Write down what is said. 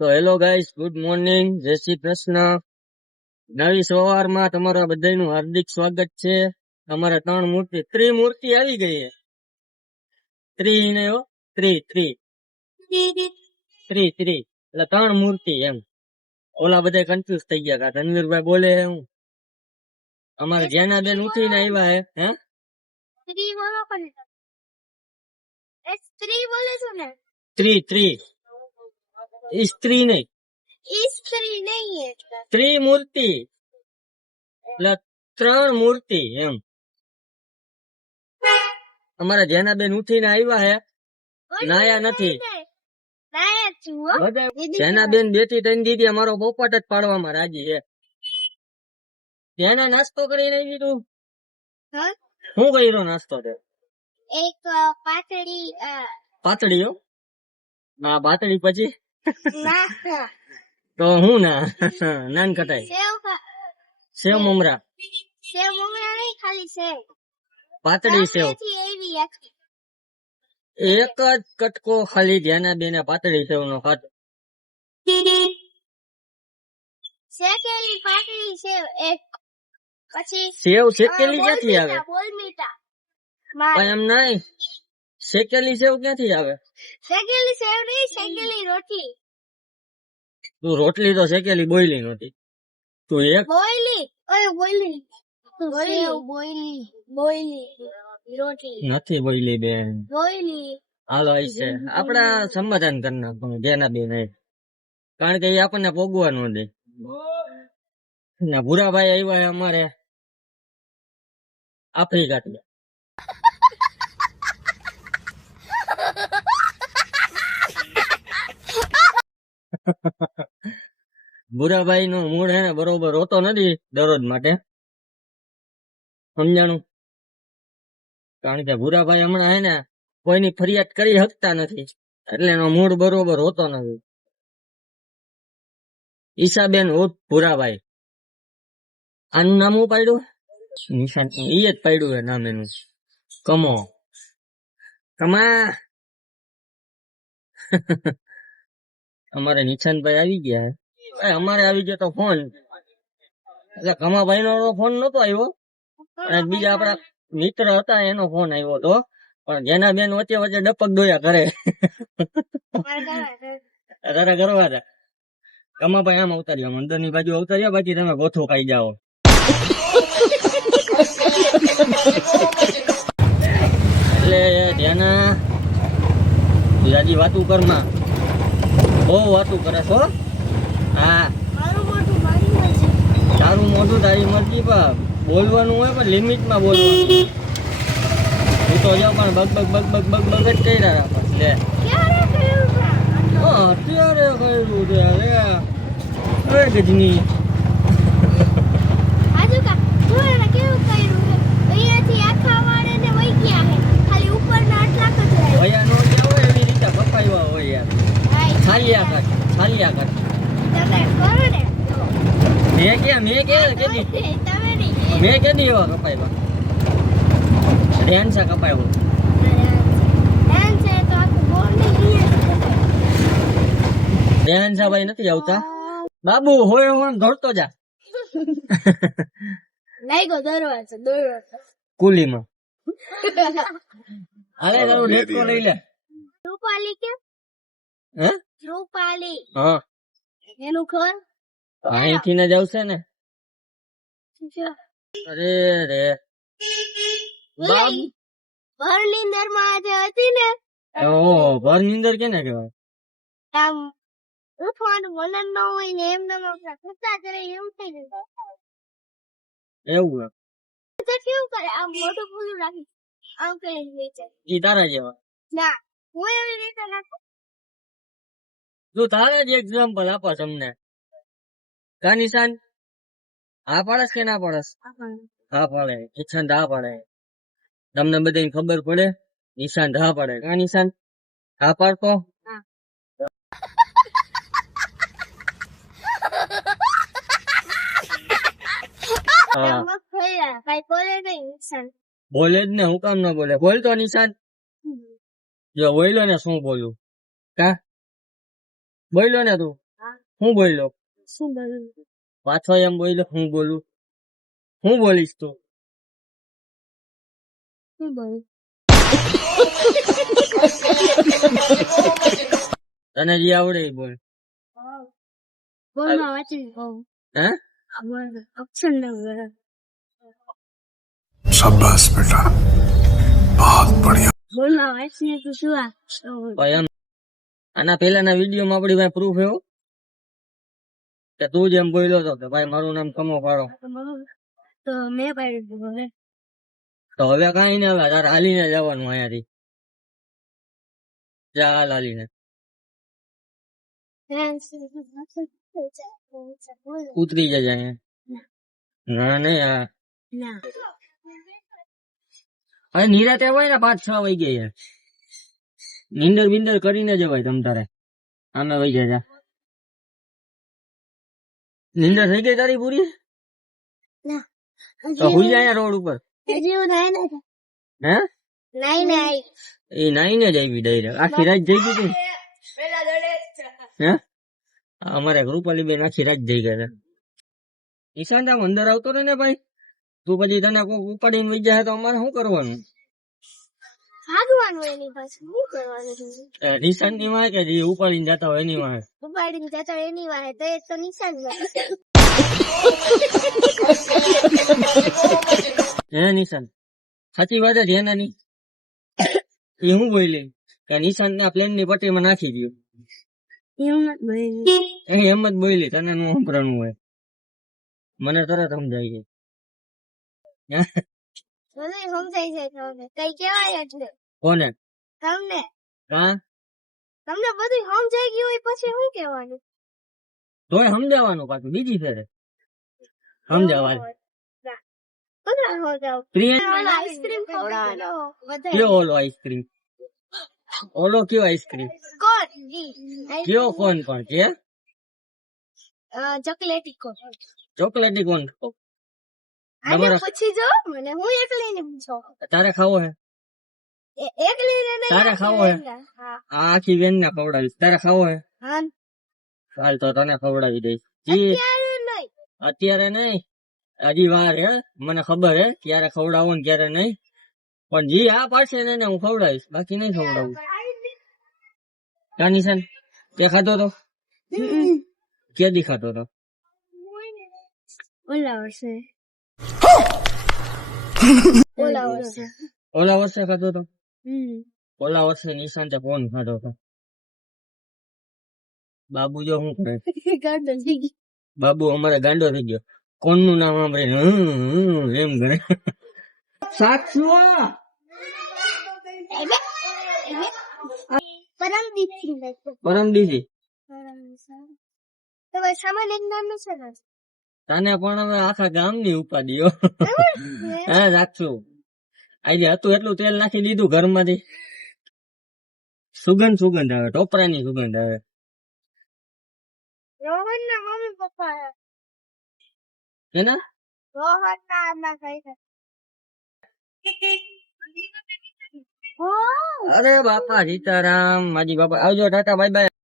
તો hello guys, good morning, જય શ્રી કૃષ્ણ. નવી સવારમાં તમારા બધાનું હાર્દિક સ્વાગત છે. અમારા ત્રિમૂર્તિ આવી ગઈ છે. ત્રી એટલે ત્રણ મૂર્તિ એમ. ઓલા બધા કન્ફ્યુઝ થઈ ગયા. રણવીરભાઈ બોલે હું અમારે જેના બેન ઉઠીને આવ્યા હે. હે સ્ત્રી બોલો પણ સ્ત્રી બોલે છો ને? ત્રી સ્ત્રી નહીં, સ્ત્રી નહીં ત્રિમૂર્તિ એટલે ત્રણ મૂર્તિ એમ. અમારા જેના બેન ઉઠીને આવ્યા હે, નાયા નથી. જેના બેન 2 થી 3 દીદી અમારો પોપટ જ પાડવામાં રાજી છે. જેના નાસ્તો કરીને આવી તું? શું કર્યો નાસ્તો? તે એક પાતળી હો ના, પાતળી પછી ના તો હું ના નાન કટાઈ સેવ મમરા નહીં, ખાલી સેવ પાતળી સેવ. એવી એક જ કટકો ખાલી ધ્યાના બેને પાતળી સેવ નો ખાધો. શેકેલી પાતળી સેવ એક, પછી સેવ શેકેલી ક્યાંથી આવે? બોલ મીઠા પણ એમ નહીં, શેકેલી સેવ ક્યાંથી આવે? શેકેલી સેવ નહીં, શેકેલી રોટલી. તું રોટલી તો શેકેલી બોયલી નહોતી. તું એક બોયલી બોયલી રોટલી નથી બોયલી બેન. બોયલી હાલો છે આપડા સમાધાન કરી નાખવાનું જેના બેન. કારણ કે એ આપણને ભોગવાનું દે. ભૂરાભાઈ આવ્યા અમારે આફ્રિકાથી. ભૂરાભાઈ નો મૂડ હે ને બરોબર હોતો નથી દરરોજ માટે, સમજાણું? કારણ કે ભૂરાભાઈ હમણાં હે ને કોઈની ફરિયાદ કરી શકતા નથી, એટલે એનો મૂડ બરોબર હોતો નથી. ઈશાબેન ઉર્ફ ભૂરાભાઈ. આનું નામ હું પાડ્યું? નિશાન ઈ જ પાડ્યું હે નામ એનું. કમા અમારે નિશાનભાઈ આવી ગયા હે. અમારે આવી ગયો તો ફોન, એટલે કમાભાઈ નો ફોન નતો આવ્યો, અને બીજા આપડા મિત્ર હતા એનો ફોન આવ્યો હતો. પણ જેના બેન વચ્ચે વચ્ચે ડપક દોયા કરે. તારા કરવા હતા. કમાભાઈ આમ અવતાર્યો, અંદર ની બાજુ અવતાર્યા, બાકી તમે ગોથો ખાઈ જાઓ. એટલે ધ્યાના જાજી વાતું કરમાં, બહુ વાતું કરે છો. હા, તારું મોઢું તારી મરજી, પર બોલવાનું હોય પણ લિમિટમાં બોલવાનું. હું તો જાઉં પણ બગ જ કર્યા રાખો. લે અત્યારે કર્યું ત્યારે ગજની ભયા નો જાવ એવી રીતે કપાવ્યા હોય યાર. છાલિયા કર મેં કેદી એવા કપાવ્યા? ધ્યાન છે કપાવ્યો. ધ્યાન છે ભાઈ નથી આવતા. બાબુ હોય દોડતો જા. કુલીમાં હાલે તારું નેટકો લઈ લે. રૂપાલી કે હે? રૂપાલી હા, એનું ઘર અહીંથી ને જ આવશે ને. અરે રે ભર નીંદર માં જે હતી ને, ઓહો, ભર નીંદર કેને કહેવાય? આમ ઉઠવાનું મનન ન હોય ને એમ થતા કરે એવું થઈ જાય. એવું તો કેવું કરે, આમ મોઢું ખુલ્લું રાખી આમ કરીને નીચે. ઈ તારા જેવા. ના, હું એવી રીતે રાખું. તું તારા જ એક્ઝામ્પલ આપસ અમને. કા નિશાન હા પાડસ કે ના પાડસ? હા પાડે. નિશાન હા પાડે. તમને બધાને ખબર પડે નિશાન હા પાડે. કા નિશાન હા પાડતો? બોલે જ ને, હું કામ ના બોલે? બોલતો નિશાન. જો બોલ્યો ને, શું બોલું? કા બોલ્યો ને તું? હું બોલ્યો શું બોલું પાછો એમ બોલ્યો હું બોલું હું બોલીશ તું શું બોલું તને જે આવડે એ બોલ બોલમાં વાંચી કહું હે અક્ષર ન વગર शाबाश बेटा बहुत बढ़िया બોલમાં વાંચીને તું શું આ ભાઈ એમ આના પેલાના વિડીયોમાં આપડી ભાઈ પ્રૂફ એવો કે તું જેમ બોલ્યો હતો કે ભાઈ મારું નામ કમો પાડો તો મેં પાડ્યું હવે તો હવે કઈ ને હવે તારે હાલીને જવાનું અહીંયાથી જા હાલ હાલીને ઉતરી જજે અહીંયા ના નહીં આ ના હવે નિરાતે હોય ને 5-6 વાગે યાર નીંદર બિંદર કરીને જવાય તમ તારે આમે વહી જાય નીંદર થઈ ગઈ તારી પૂરી ના તો હુઈ જાય રોડ ઉપર હજી હું નાઈ ના હે નાઈ નાઈ એ નાઈને જ આવી ડાયરેક્ટ આખી રાત જઈ ગઈ તું હે અમારે રૂપાલી બેન આખી રાત જઈ ગયા ઈશાંત આમ અંદર આવતો રહે ને ભાઈ તું પછી તને કોઈ ઉપાડીને વહી જાય તો અમારે શું કરવાનું ભાગવાનું એની પાસે શું કરવાનું નિશાન ની વાંહે કે જે ઉપાડીને જતા હોય એની વાંહે ઉપાડીને જતા એની વાહે તો એ તો નિશાન હે નિશાન સાચી વાત જ એના ની એ હું બોલી કે નિશાન ના પ્લેન ની પટ્ટીમાં નાખી દઉં એમ જ બોલી તને નું સંભળાનું હોય મને તરત સમજાય છે મને સમજાય છે તમને કઈ કહેવાય એટલે કોને તમને હા તમને બધું સમજાઈ ગયું હોય પછી શું કહેવાનું તોય સમજાવવાનું પાછું બીજી ફેરે સમજાવવાનું આઈસ્ક્રીમ કયો ઓલો આઈસ્ક્રીમ ઓલો કયો આઈસ્ક્રીમ કયો કોણ પણ કે ચોકલેટી કોણ ચોકલેટી કોણ આને તમારા પૂછી જો મને હું એકલી ને પૂછો તારે ખાવો હે એકલી ને નહીં તારે ખાવો હે હા આ આખી વેન ને ખવડાવીશ તારે ખાવો હે હા હાલ તો તને ખવડાવી દઈશ અત્યારે નહીં અત્યારે નહીં હજી વાર હે મને ખબર હે ક્યારે ખવડાવો ને ક્યારે નહીં પણ જી આ પાડશે ને એને હું ખવડાવીશ બાકી નહીં ખવડાવું કાની છે તે ખાતો તો કે દી ખાતો તો ઓલા વર્ષે ઓલા વર્ષે ઓલા વર્ષે ખાતો તો ઓલા વર્ષે નિશાંતે ફોન ખાતો હતો બાબુ જો શું કરે ગાંડો થઈ ગઈ બાબુ અમારે ગાંડો થઈ ગયો કોણનું નામ સાંભળીને એમ કરે સાચું પરમ દીધી પરમ દીદી તો ભાઈ સામાન એક નામનું છે ને તને પણ હવે આખા ગામની ઉપાડીઓ હા સાચું આજે હતું એટલું તેલ નાખી દીધું ઘરમાંથી સુગંધ આવે ટોપરાની સુગંધ આવે રોહન ના મમ્મી પપ્પા એના રોહન ના આના કઈ અરે બાપા સીતારામ માજી બાપા આવજો ટાટા બાય બાય